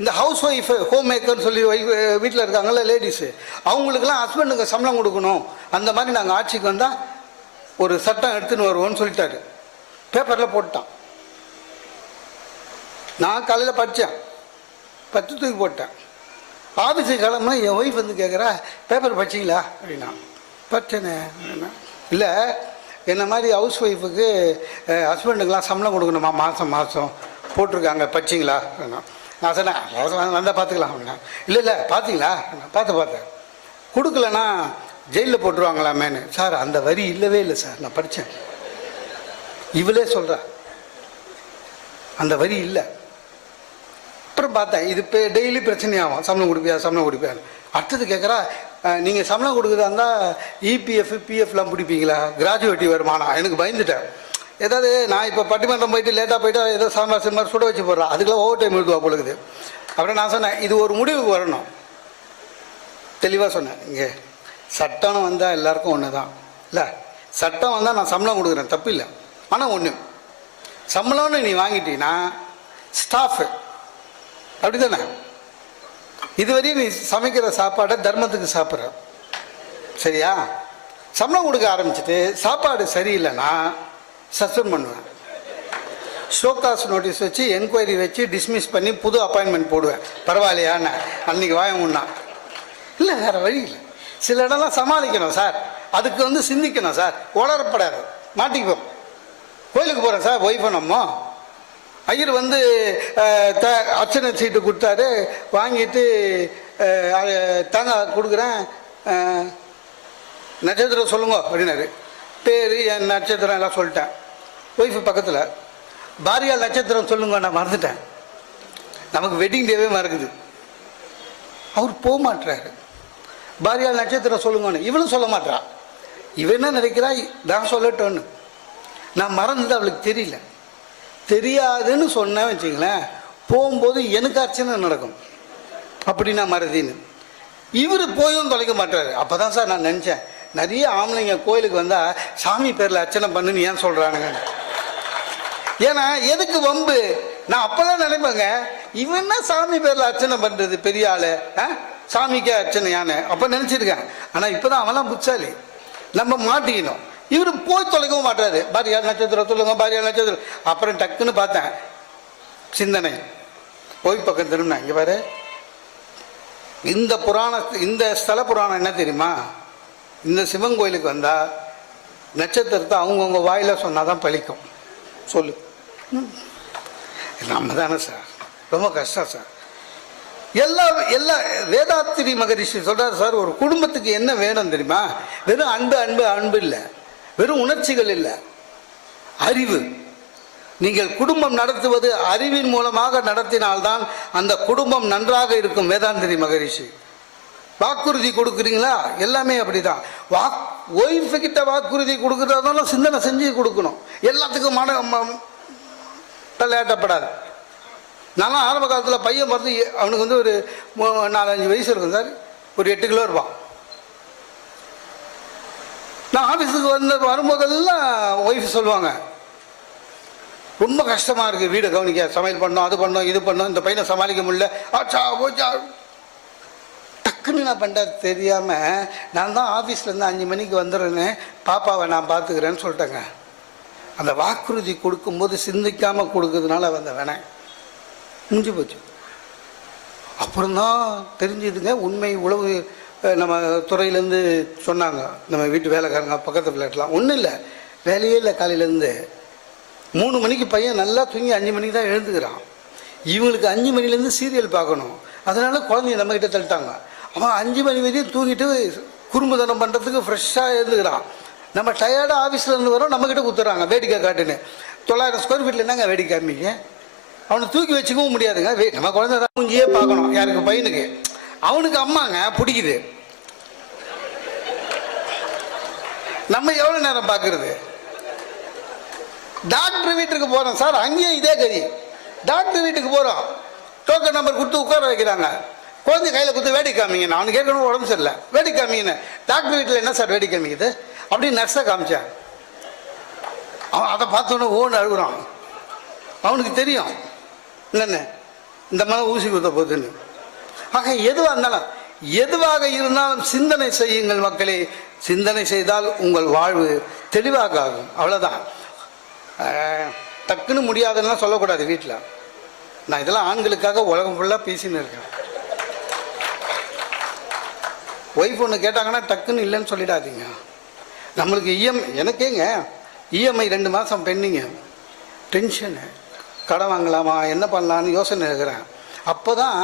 இந்த house wife home மேக்கர்னு சொல்லி வீட்டில் இருக்காங்கல்ல லேடிஸு, அவங்களுக்கெல்லாம் ஹஸ்பண்டுங்க சம்பளம் கொடுக்கணும். அந்த மாதிரி நாங்கள் ஆட்சிக்கு வந்தால் ஒரு சட்டம் எடுத்துன்னு வருவோம்னு சொல்லிட்டாரு. பேப்பரில் போட்டான். நான் காலையில் படித்தேன், தூக்கி போட்டேன். ஆஃபீஸுக்கு கிளம்புனா என் ஒய்ஃப் வந்து கேட்குறா, பேப்பர் படிச்சிங்களா அப்படின்னா. படித்தேனே அப்படின்னா. இல்லை, என்ன மாதிரி ஹவுஸ் ஒய்ஃபுக்கு ஹஸ்பண்டுக்கெலாம் சம்பளம் கொடுக்கணுமா மாதம் மாதம் போட்டிருக்காங்க, படிச்சிங்களா அப்படின்னா. நான் சொன்னேன், வந்தால் பார்த்துக்கலாம் அப்படின்னா. இல்லை பார்த்தீங்களா, பார்த்தேன். கொடுக்கலன்னா ஜெயிலில் போட்டுருவாங்களாமேன்னு. சார் அந்த வரி இல்லவே இல்லை சார், நான் படித்தேன். இவளே சொல்கிறா அந்த வரி இல்லை. அப்புறம் பார்த்தேன், இது இப்போ டெய்லி பிரச்சனையாகும். சம்பளம் கொடுப்பியா. அடுத்தது கேட்குறா, நீங்கள் சம்பளம் கொடுக்குறதா இருந்தால் இபிஎஃப் பிஎஃப்லாம் பிடிப்பீங்களா, கிராஜுவேட்டி வருமானம். எனக்கு பயந்துட்டேன். ஏதாவது நான் இப்போ பட்டிமன்றம் போயிட்டு லேட்டாக போயிட்டா ஏதோ சாம்பார் மாதிரி சுட வச்சு போடுறேன், அதுக்கெல்லாம் ஓவர் டைம் எழுதுவா பொழுது. அப்புறம் நான் சொன்னேன், இது ஒரு முடிவுக்கு வரணும். தெளிவாக சொன்னேன், இங்கே சட்டம் வந்தால் எல்லாருக்கும் ஒன்று தான். இல்லை, சட்டம் வந்தால் நான் சம்பளம் கொடுக்குறேன், தப்பு இல்லை. ஆனால் ஒன்று, சம்பளம்னு நீ வாங்கிட்டீங்கன்னா ஸ்டாஃபு அப்படி தானே. இதுவரையும் நீ சமைக்கிற சாப்பாடை தர்மத்துக்கு சாப்பிட்ற, சரியா? சம்பளம் கொடுக்க ஆரம்பிச்சுட்டு சாப்பாடு சரியில்லைன்னா சஸ்பெண்ட் பண்ணுவேன். ஷோகாஸ் நோட்டீஸ் வச்சு என்கொயரி வச்சு டிஸ்மிஸ் பண்ணி புது அப்பாயின்மெண்ட் போடுவேன். பரவாயில்லையான்னு அன்றைக்கி வாயமுன்னா. இல்லை, வேறு வழி இல்லை. சில இடம்லாம் சமாளிக்கணும் சார், அதுக்கு வந்து சிந்திக்கணும் சார். உளரப்படாது, மாட்டிக்குவோம். கோயிலுக்கு போகிறேன் சார், ஒய்ஃபை நம்ம ஐயர் வந்து அர்ச்சனை சீட்டு கொடுத்தாரு, வாங்கிட்டு தேங்காய் கொடுக்குறேன், நட்சத்திரம் சொல்லுங்க அப்படின்னாரு. பேர் என் நட்சத்திரம் எல்லாம் சொல்லிட்டேன். ஒய்ஃபு பக்கத்தில், பாரியால் நட்சத்திரம் சொல்லுங்க, நான் மறந்துட்டேன். நமக்கு வெட்டிங் டேவே மறக்குது. அவர் போக மாட்டுறாரு. பாரியால் நட்சத்திரம் சொல்லுங்கன்னு இவளும் சொல்ல மாட்டா. இவன் என்ன நினைக்கிறா, நான் சொல்லட்டோன்னு. நான் மறந்தது அவளுக்கு தெரியல. தெரியாதுன்னு சொன்னேன் வச்சுங்களேன், போகும்போது எனக்கு அர்ச்சனை நடக்கும். அப்படி நான் மறதின்னு. இவர் போயும் தொலைக்க மாட்டாரு. அப்போ தான் சார் நான் நினச்சேன், நிறைய ஆம்பளைங்க கோயிலுக்கு வந்தால் சாமி பேரில் அர்ச்சனை பண்ணுன்னு ஏன் சொல்கிறானுங்க. ஏன்னா எதுக்கு வம்பு? நான் அப்போ தான் நினைப்பேங்க, இவன்னா சாமி பேரில் அர்ச்சனை பண்ணுறது பெரிய ஆள், சாமிக்கே அர்ச்சனையானு அப்போ நினச்சிருக்கேன். ஆனால் இப்போ தான் அவன்லாம் புச்சாலி, நம்ம மாட்டிக்கணும். இவர் போய் தொலைக்கவும் மாட்டாரு. பாரியால் நட்சத்திரம் சொல்லுங்க, பாரியால் நட்சத்திரம். அப்புறம் டக்குன்னு பார்த்தேன், சிந்தனை போய் பக்கம் திரும்பினேன். இங்கே பாரு, இந்த ஸ்தல புராணம் என்ன தெரியுமா? இந்த சிவன் கோயிலுக்கு வந்தால் நட்சத்திரத்தை அவங்கவுங்க வாயில் சொன்னால் தான் பழிக்கும். சொல்லு. நம்ம தானே சார், ரொம்ப கஷ்டம் சார். எல்லா வேதாத்திரி மகரிஷி சொல்கிறார் சார், ஒரு குடும்பத்துக்கு என்ன வேணும் தெரியுமா? வெறும் அன்பு இல்லை, வெறும் உணர்ச்சிகள் இல்லை, அறிவு. நீங்கள் குடும்பம் நடத்துவது அறிவின் மூலமாக நடத்தினால்தான் அந்த குடும்பம் நன்றாக இருக்கும். வேதாந்திரி மகரிஷி வாக்குறுதி கொடுக்குறீங்களா, எல்லாமே அப்படிதான். ஒய்ஃபு கிட்ட வாக்குறுதி கொடுக்குறதால சிந்தனை செஞ்சு கொடுக்கணும். எல்லாத்துக்கும் லேட்டப்படாது. நானும் ஆரம்ப காலத்தில் பையன் பிறந்து அவனுக்கு வந்து ஒரு 4-5 வயசு இருக்கும் சார், ஒரு 8 கிலோ இருப்பான். நான் ஆஃபீஸுக்கு வரும்போதெல்லாம் ஒய்ஃப் சொல்லுவாங்க, ரொம்ப கஷ்டமாக இருக்குது வீடை கவனிக்க, சமையல் பண்ணோம், அது பண்ணோம், இது பண்ணோம், இந்த பையனை சமாளிக்க முடியல. டக்குன்னு நான் பண்ணுறது தெரியாமல் நான் தான் ஆஃபீஸ்லேருந்து 5 மணிக்கு வந்துடுறேன்னு, பாப்பாவை நான் பார்த்துக்கிறேன்னு சொல்லிட்டேங்க. அந்த வாக்குறுதி கொடுக்கும்போது சிந்திக்காமல் கொடுக்கறதுனால வந்த வேணேன் முடிஞ்சு போச்சு. அப்புறம்தான் தெரிஞ்சுதுங்க உண்மை. உழவு நம்ம துறையிலேருந்து சொன்னாங்க, நம்ம வீட்டு வேலைக்காரங்க பக்கத்து பிள்ளைலாம் ஒன்றும் இல்லை, வேலையே இல்லை. காலையிலேருந்து 3 மணிக்கு பையன் நல்லா தூங்கி 5 மணிக்கு தான் எழுந்துக்கிறான். இவங்களுக்கு 5 மணிலேருந்து சீரியல் பார்க்கணும். அதனால குழந்தைய நம்மக்கிட்ட தள்ளிட்டாங்க. அவன் 5 மணி வரையும் தூங்கிட்டு குறும்புதனம் பண்ணுறதுக்கு ஃப்ரெஷ்ஷாக எழுந்துக்கிறான். நம்ம டயர்டாக ஆஃபீஸில் இருந்து வரோம், நம்மக்கிட்ட கொடுத்துட்றாங்க வேடிக்கை காட்டுன்னு. 900 ஸ்கொயர் ஃபீட்டில் என்னங்க வேடிக்கை காமிங்க? அவனை தூக்கி வச்சுக்கவும் முடியாதுங்க. நம்ம குழந்தை தான் மூஞ்சியே பார்க்கணும். யாருக்கு? பையனுக்கு. அவனுக்கு அம்மாங்க பிடிக்குது. நம்ம எவ்வளோ நேரம் பார்க்குறது? டாக்டர் வீட்டுக்கு போகிறோம் சார், அங்கேயும் இதே கதி. டாக்டர் வீட்டுக்கு போகிறோம், டோக்கன் நம்பர் கொடுத்து உட்கார வைக்கிறாங்க. குழந்தை கையில் கொடுத்து வேடிக்கை காமிங்கன்னு. அவனுக்கு ஏற்கனவே உடம்பு சரியில்லை, வேடிக்கை காமிங்கன்னு. டாக்டர் வீட்டில் என்ன சார் வேடிக்கை காமிக்குது அப்படின்னு நர்ஸை காமிச்சேன். அவன் அதை பார்த்தோன்னே ஓன்னு அழுகுறான். அவனுக்கு தெரியும் இல்லைன்னு. இந்த மாதிரி ஊசி குத்த போகுதுன்னு. ஆக எதுவாக இருந்தாலும் சிந்தனை செய்யுங்கள் மக்களே. சிந்தனை செய்தால் உங்கள் வாழ்வு தெளிவாக ஆகும். அவ்வளோதான். டக்குன்னு முடியாதுன்னா சொல்லக்கூடாது வீட்டில். நான் இதெல்லாம் ஆண்களுக்காக உலகம் ஃபுல்லாக பேசின்னு இருக்கேன். ஒய்ஃப் ஒன்று கேட்டாங்கன்னா டக்குன்னு இல்லைன்னு சொல்லிடாதீங்க. நம்மளுக்கு எனக்கேங்க இஎம்ஐ 2 மாதம் பெண்டிங்க. டென்ஷனு, கடன் வாங்கலாமா என்ன பண்ணலான்னு யோசனை இருக்கிறேன். அப்போ தான்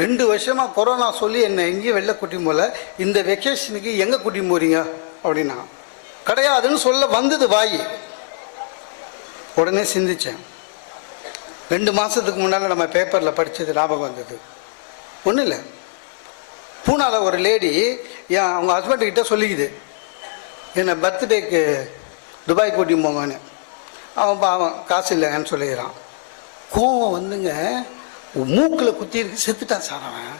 2 வருஷமாக கொரோனா சொல்லி என்னை எங்கேயும் வெளில கூட்டின்னு போகல. இந்த வெக்கேஷனுக்கு எங்கே கூட்டின்னு போகிறீங்க அப்படின்னா கிடையாதுன்னு சொல்ல வந்தது வாய். உடனே சிந்தித்தேன். 2 மாதத்துக்கு முன்னால் நம்ம பேப்பரில் படித்தது ஞாபகம் வந்தது. ஒன்றும் இல்லை, பூனாவில் ஒரு லேடி அவங்க ஹஸ்பண்ட்கிட்ட சொல்லிக்குது, என்னை பர்த்டேக்கு துபாய் கூட்டின்னு போங்கன்னு. அவன் காசு இல்லைன்னு சொல்லிக்கிறான். கோவம் வந்துங்க மூக்கில் குத்தி இருக்கு. செத்துட்டான் சார் அவன்.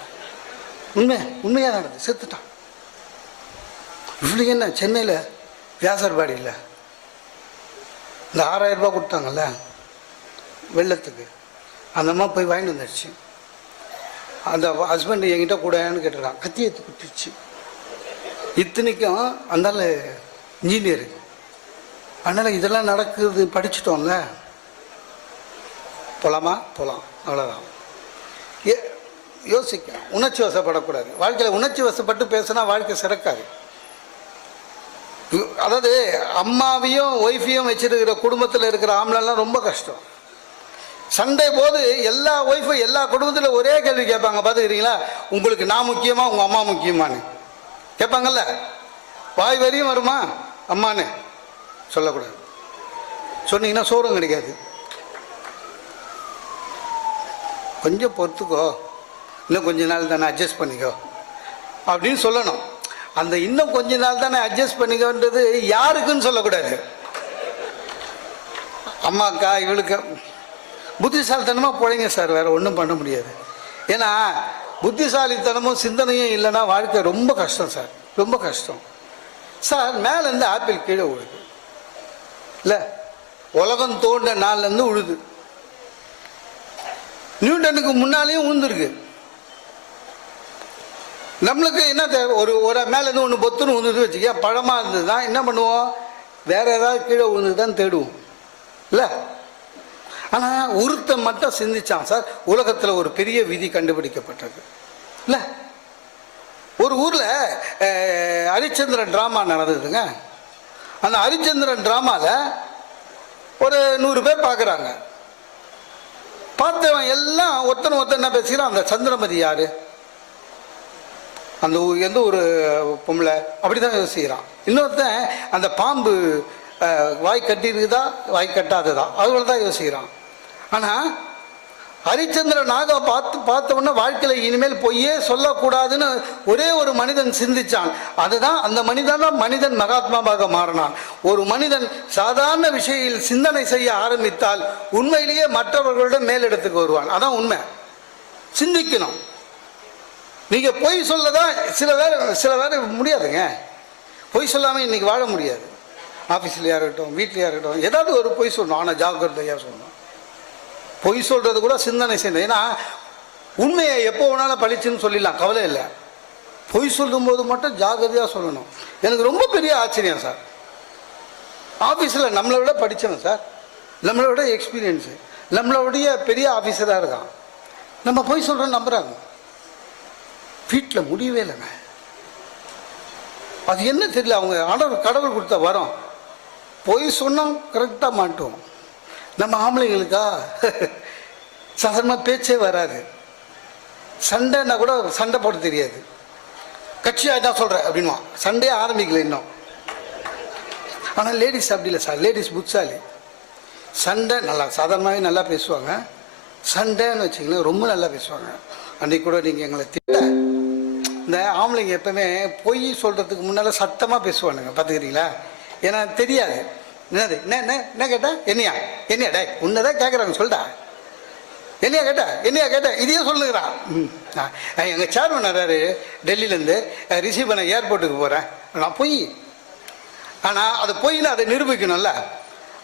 உண்மையாக நடந்தது, செத்துட்டான். இவ்வளோ என்ன சென்னையில் வியாசர்பாடியில் இந்த 6000 ரூபா கொடுத்தாங்கல்ல வெள்ளத்துக்கு, அந்த அம்மா போய் வாங்கிட்டு வந்துடுச்சு. அந்த ஹஸ்பண்ட் என்கிட்ட கூடன்னு கேட்டுருக்கான். கத்தி எடுத்து குத்திடுச்சு. இத்தனைக்கும் அந்தால இன்ஜினியரு. அதனால் இதெல்லாம் நடக்குது படிச்சுட்டோம்ல, போகலாமா போகலாம், அவ்வளோதான். யோசிக்க, உணர்ச்சி வசப்படக்கூடாது. வாழ்க்கையில் உணர்ச்சி வசப்பட்டு பேசினா வாழ்க்கை சிறக்காது. அதாவது அம்மாவையும் ஒய்ஃபையும் வச்சிருக்கிற குடும்பத்தில் இருக்கிற ஆம்பளைலாம் ரொம்ப கஷ்டம். சண்டே போது எல்லா ஒய்ஃபும் எல்லா குடும்பத்தில் ஒரே கேள்வி கேட்பாங்க, பார்த்துக்கிறீங்களா? உங்களுக்கு நான் முக்கியமா உங்கள் அம்மா முக்கியமானு கேட்பாங்கல்ல. வாய் வரையும் வருமா அம்மானு சொல்லக்கூடாது. சொன்னீங்கன்னா சோறும் கிடைக்காது. கொஞ்சம் பொறுத்துக்கோ, இன்னும் கொஞ்ச நாள் தானே அட்ஜஸ்ட் பண்ணிக்கோ அப்படின்னு சொல்லணும். அந்த இன்னும் கொஞ்ச நாள் தானே அட்ஜஸ்ட் பண்ணிக்கோன்றது யாருக்குன்னு சொல்லக்கூடாது. அம்மாக்கா இவளுக்கு புத்திசாலித்தனமாக போழைங்க சார், வேறு ஒன்றும் பண்ண முடியாது. ஏன்னா புத்திசாலித்தனமும் சிந்தனையும் இல்லைன்னா வாழ்க்கை ரொம்ப கஷ்டம் சார், ரொம்ப கஷ்டம் சார். மேலேருந்து ஆப்பிள் கீழே விழுது இல்லை, உலகம் தோன்ற நாள்லேருந்து விழுது. நியூட்டனுக்கு முன்னாலேயும் விழுந்துருக்கு. நம்மளுக்கு என்ன தேவை? ஒரு மேலேருந்து ஒன்று பொத்துன்னு விழுந்துட்டு வச்சுக்க, பழமாக இருந்தது தான் என்ன பண்ணுவோம், வேற ஏதாவது கீழே விழுந்து தான் தேடுவோம் இல்லை. ஆனால் ஒருத்தன் மட்டும் சிந்திச்சான் சார், உலகத்தில் ஒரு பெரிய விதி கண்டுபிடிக்கப்பட்டது இல்லை. ஒரு ஊரில் ஹரிச்சந்திரன் ட்ராமா நடந்ததுங்க. அந்த ஹரிச்சந்திரன் ட்ராமாவில் ஒரு 100 பேர் பார்க்குறாங்க. பார்த்தவன் எல்லாம் ஒருத்தன் என்ன பேசுகிறான், அந்த சந்திரமதி யாரு, அந்த எந்த ஒரு பொம்பளை அப்படி தான் யோசிக்கிறான். இன்னொருத்தன் அந்த பாம்பு வாய் கட்டி இருக்குதா வாய் கட்டாததா அதுபோல தான் யோசிக்கிறான். ஆனால் ஹரிச்சந்திரனாக பார்த்தவொன்னே வாழ்க்கையில் இனிமேல் பொய்யே சொல்லக்கூடாதுன்னு ஒரே ஒரு மனிதன் சிந்திச்சான். அதுதான் அந்த மனிதன் மகாத்மாவாக மாறினான். ஒரு மனிதன் சாதாரண விஷயத்தில் சிந்தனை செய்ய ஆரம்பித்தால் உண்மையிலேயே மற்றவர்களோட மேலிடத்துக்கு வருவான். அதான் உண்மை. சிந்திக்கணும். நீங்க பொய் சொல்லதான் சில பேர் முடியாதுங்க. பொய் சொல்லாமல் இன்னைக்கு வாழ முடியாது. ஆஃபீஸ்லையா இருக்கட்டும், வீட்லையா இருக்கட்டும், ஏதாவது ஒரு பொய் சொல்லணும். ஆனால் ஜாக்கிரதையாக சொல்லணும். பொய் சொல்றது கூட சிந்தனை செய்யணும். ஏன்னா உண்மையை எப்போ வேணாலும் பழிச்சுன்னு சொல்லிடலாம், கவலை இல்லை. பொய் சொல்லும்போது மட்டும் ஜாக்கிரதையாக சொல்லணும். எனக்கு ரொம்ப பெரிய ஆச்சரியம் சார், ஆஃபீஸில் நம்மளை விட படித்தவன் சார், நம்மளை விட எக்ஸ்பீரியன்ஸு, நம்மளுடைய பெரிய ஆஃபீஸராக இருக்கான். நம்ம பொய் சொல்கிறோன்னு நம்புகிறாங்க. வீட்டில் முடியவே இல்லைங்க. அது என்ன தெரியல, அவங்க கடவுள் கொடுத்த வரோம். பொய் சொன்னோம் கரெக்டாக மாட்டோம். நம்ம ஆம்பளைங்களுக்கா சாதாரணமாக பேச்சே வராது. சண்டைன்னா கூட சண்டை போட தெரியாது. கட்சியாக தான் சொல்கிறேன் அப்படின்வான், சண்டையே ஆரம்பிக்கல இன்னும். ஆனால் லேடிஸ் அப்படி இல்லை சார், லேடிஸ் புட்சாலி. சண்டை நல்லா சாதாரணமாகவே நல்லா பேசுவாங்க. சண்டைன்னு வச்சிங்களேன் ரொம்ப நல்லா பேசுவாங்க. அன்றைக்கி கூட நீங்கள் எங்களை திட்ட, இந்த ஆம்பளைங்க எப்பவுமே பொய் சொல்கிறதுக்கு முன்னால் சத்தமாக பேசுவானுங்க, பார்த்துக்கிறீங்களா? ஏன்னா தெரியாது. என்னது என்ன கேட்டா, என்னையா டே உன்னதான் கேட்குறாங்க சொல்லிட்டா, என்னையா கேட்டா இதையே சொல்லுங்கிறான். எங்கள் சேர்மன் வர்றாரு டெல்லியிலேருந்து, ரிசீவ் பண்ண ஏர்போர்ட்டுக்கு போகிறேன். நான் பொய். ஆனால் அது பொய்ன்னு அதை நிரூபிக்கணும்ல.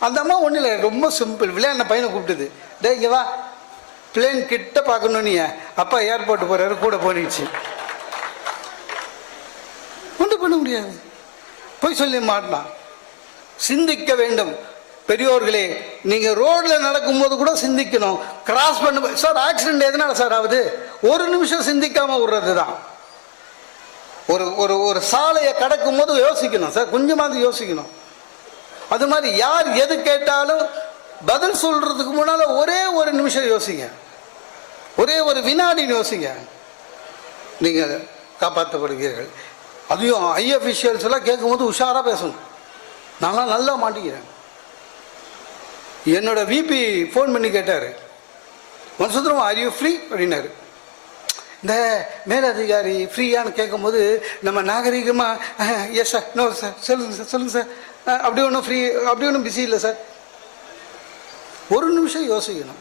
அந்த அம்மா ஒன்றும் இல்லை, ரொம்ப சிம்பிள். விளையாடின பையனை கூப்பிட்டுது, டே இங்கே வா, பிளேன் கிட்ட பார்க்கணும். நீ அப்பா ஏர்போர்ட் போறாரு, கூட போனிச்சு. ஒன்றும் பண்ண முடியாது. போய் சொல்லி மாட்டான். சிந்திக்க வேண்டும் பெரியோர்களே. நீங்க ரோட்ல நடக்கும்போது கூட சிந்திக்கணும். கிராஸ் பண்ண சார் ஆக்சிடென்ட் எதனால சார் ஆகுது? ஒரு நிமிஷம் சிந்திக்காம விடுறது தான். ஒரு ஒரு ஒரு சாலையை கடக்கும் போது யோசிக்கணும் சார், கொஞ்சமாவது யோசிக்கணும். அது மாதிரி யார் எது கேட்டாலும் பதில் சொல்றதுக்கு முன்னால ஒரே ஒரு நிமிஷம் யோசிங்க, ஒரே ஒரு வினாடி யோசிங்க, நீங்க காப்பாற்றப்படுவீர்கள். அதையும் ஐ அஃபிஷியல்ஸ் எல்லாம் கேட்கும்போது உஷாரா பேசணும். நான் நல்லா மாட்டிக்கிறேன். என்னோட விபி ஃபோன் பண்ணி கேட்டாரு, மனசுத்திரம் ஆர் யூ ஃப்ரீ அப்படின்னாரு. இந்த மேலதிகாரி ஃப்ரீயான்னு கேட்கும்போது நம்ம நாகரிகமாக எஸ் சார், நோ சார், சொல்லுங்கள் சார், சொல்லுங்கள் சார், அப்படி ஒன்றும் ஃப்ரீ, அப்படி ஒன்றும் பிஸி இல்லை சார். ஒரு நிமிஷம் யோசிக்கணும்.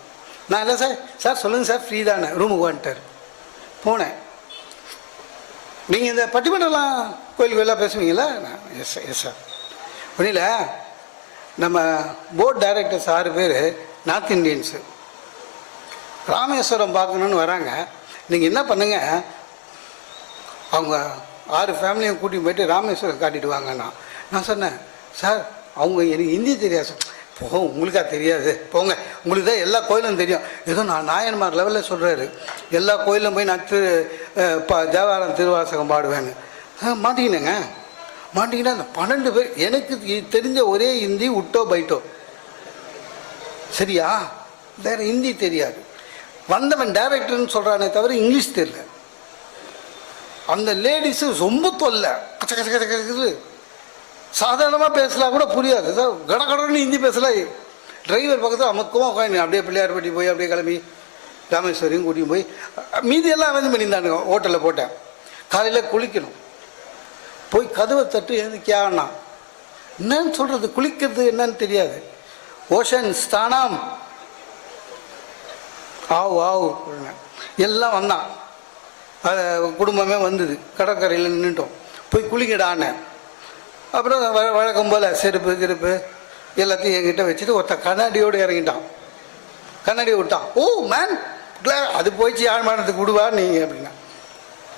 நான் இல்லை சார், சார் சொல்லுங்கள் சார், ஃப்ரீ தானே, ரூமுக்கு வந்துட்டார். போனேன். நீங்கள் இந்த பட்டிமன்றம்லாம் கோயிலுக்கு எல்லாம் பேசுவீங்களா? Yes yes sir. ஒன்றில் நம்ம போர்ட் டைரக்டர்ஸ் 6 பேர் நார்த் இந்தியன்ஸு ராமேஸ்வரம் பார்க்கணுன்னு வராங்க. நீங்கள் என்ன பண்ணுங்க, அவங்க 6 ஃபேமிலியும் கூட்டிகிட்டு போயிட்டு ராமேஸ்வரம் காட்டிட்டு வாங்கண்ணா. நான் சொன்னேன், சார் அவங்க எனக்கு ஹிந்தி தெரியாது சார். போக உங்களுக்கா தெரியாது, போங்க, உங்களுக்கு தான் எல்லா கோயிலும் தெரியும். ஏதோ நான் நாயன்மார் லெவலில் சொல்கிறாரு, எல்லா கோயிலும் போய் நான் தேவாரம் திருவாசகம் பாடுவேன்னு. மாட்டிக்கினேங்க. மாட்டிக்கினா அந்த 12 பேர் எனக்கு தெரிஞ்ச ஒரே ஹிந்தி உட்டோ பைட்டோ, சரியா? வேற ஹிந்தி தெரியாது. வந்தவன் டைரக்டர்னு சொல்கிறானே தவிர இங்கிலீஷ் தெரியல. அந்த லேடிஸு ரொம்ப தொல்லை, கச்ச கச்ச கச்ச கச்சது. சாதாரணமாக பேசலாம் கூட புரியாது, கடகடன்னு ஹிந்தி பேசலாம். டிரைவர் பக்கத்தில் அமக்கமாக உட்காந்து அப்படியே பிள்ளையார்பட்டி போய் அப்படியே கிளம்பி ராமேஸ்வரியும் கூட்டியும் போய் மீதியெல்லாம் அரேஞ்ச் பண்ணியிருந்தானுங்க. ஹோட்டலில் போட்டேன். காலையில் குளிக்கணும். போய் கதவை தட்டு எழுந்திக்கானா என்னன்னு சொல்கிறது, குளிக்கிறது என்னன்னு தெரியாது. ஓஷன் ஸ்தானம் ஆவு ஆவு எல்லாம் வந்தான். குடும்பமே வந்தது. கடற்கரையில் நின்றுட்டோம். போய் குளிக்கடான்னு. அப்புறம் வழக்கம் போல் செருப்பு கிருப்பு எல்லாத்தையும் என்கிட்ட வச்சுட்டு ஒருத்த கண்ணாடியோடு இறங்கிட்டான். கண்ணாடியை விட்டான். ஓ மேன், அது போயிடுச்சு, ஆழ்மானத்துக்கு விடுவா நீ அப்படின்னா.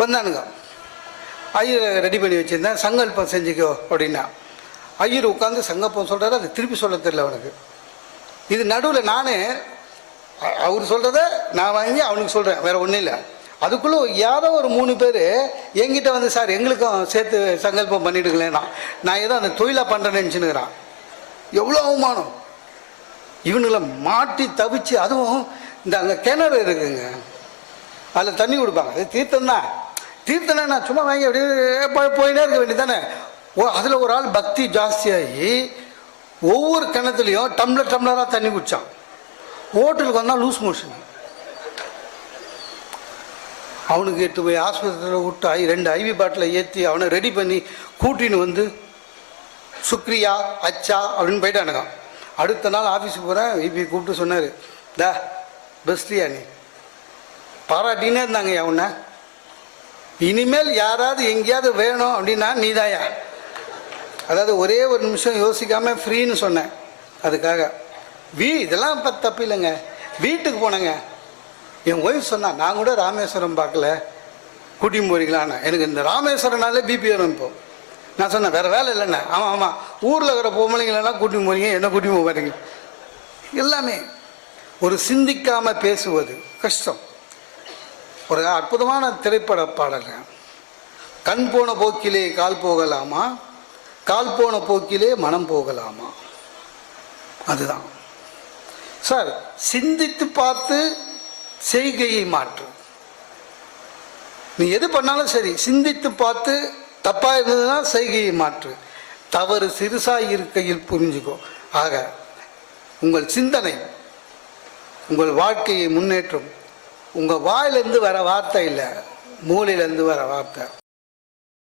வந்தானுங்க. ஐயரை ரெடி பண்ணி வச்சுருந்தேன். சங்கல்பம் செஞ்சுக்கோ அப்படின்னா. ஐயர் உட்காந்து சங்கல்பம் சொல்கிறாரு. அது திருப்பி சொல்ல தெரியல அவனுக்கு. இது நடுவில் நானே அவர் சொல்கிறத நான் வாங்கி அவனுக்கு சொல்கிறேன், வேறு ஒன்றும் இல்லை. அதுக்குள்ளே யாரோ ஒரு 3 பேர் என்கிட்ட வந்து, சார் எங்களுக்கும் சேர்த்து சங்கல்பம் பண்ணிவிடுங்களேன்னா. நான் ஏதோ அந்த தொழிலாக பண்ணுறேன்னு நினச்சினுக்கிறான். எவ்வளோ அவமானம். இவனுங்களை மாட்டி தவிச்சு, அதுவும் இந்த அங்கே கிணறு இருக்குங்க, அதில் தண்ணி கொடுப்பாங்க. அது தீர்த்தம் தான். தீர்த்தனா நான் சும்மா வாங்கி அப்படியே போயினே இருக்க வேண்டியதானே. அதில் ஒரு ஆள் பக்தி ஜாஸ்தியாகி ஒவ்வொரு கிணத்துலையும் டம்ளராக தண்ணி குடித்தான். ஹோட்டலுக்கு வந்தால் லூஸ் மோஷன். அவனுக்கு எட்டு போய் ஆஸ்பத்திரியில் விட்டு 2 IV பாட்டிலை ஏற்றி அவனை ரெடி பண்ணி கூட்டின்னு வந்து சுக்ரியா அச்சா அப்படின்னு போயிட்டானுங்க. அடுத்த நாள் ஆஃபீஸுக்கு போகிறேன். விபி கூப்பிட்டு சொன்னார், பெஸ்ட்ரியா நீ பாராட்டினே இருந்தாங்க அவனை. இனிமேல் யாராவது எங்கேயாவது வேணும் அப்படின்னா நீதாயா. அதாவது ஒரே ஒரு நிமிஷம் யோசிக்காமல் ஃப்ரீன்னு சொன்னேன். அதுக்காக இதெல்லாம் இப்போ தப்பு இல்லைங்க. வீட்டுக்கு போனேங்க. என் ஒய்ஃப் சொன்னா, நான் கூட ராமேஸ்வரம் பார்க்கல, கூட்டின்னு போறீங்களான்னு. எனக்கு இந்த ராமேஸ்வரனாலே பிபி வரும். இப்போ நான் சொன்னேன், வேறு வேலை இல்லைண்ணே. ஆமாம் ஆமாம், ஊரில் இருக்கிற பொம்பளைங்களெல்லாம் கூட்டின்னு போறீங்க, என்ன கூட்டின்னு போகிறீங்க. எல்லாமே ஒரு சிந்திக்காமல் பேசுவது கஷ்டம். ஒரு அற்புதமான திரைப்பட பாடல்ங்க. கண் போன போக்கிலே கால் போகலாமா, கால் போன போக்கிலே மனம் போகலாமா. அதுதான் சார். சிந்தித்து பார்த்து செய்கையை மாற்று. நீ எது பண்ணாலும் சரி, சிந்தித்து பார்த்து தப்பாக இருந்ததுன்னா செய்கையை மாற்று. தவறு சிறுசாக இருக்கையில் புரிஞ்சுக்கோ. ஆக உங்கள் சிந்தனை உங்கள் வாழ்க்கையை முன்னேற்றும். உங்கள் வாயிலிருந்து வர வார்த்தை இல்லை, மூளையிலேருந்து வர வார்த்தை.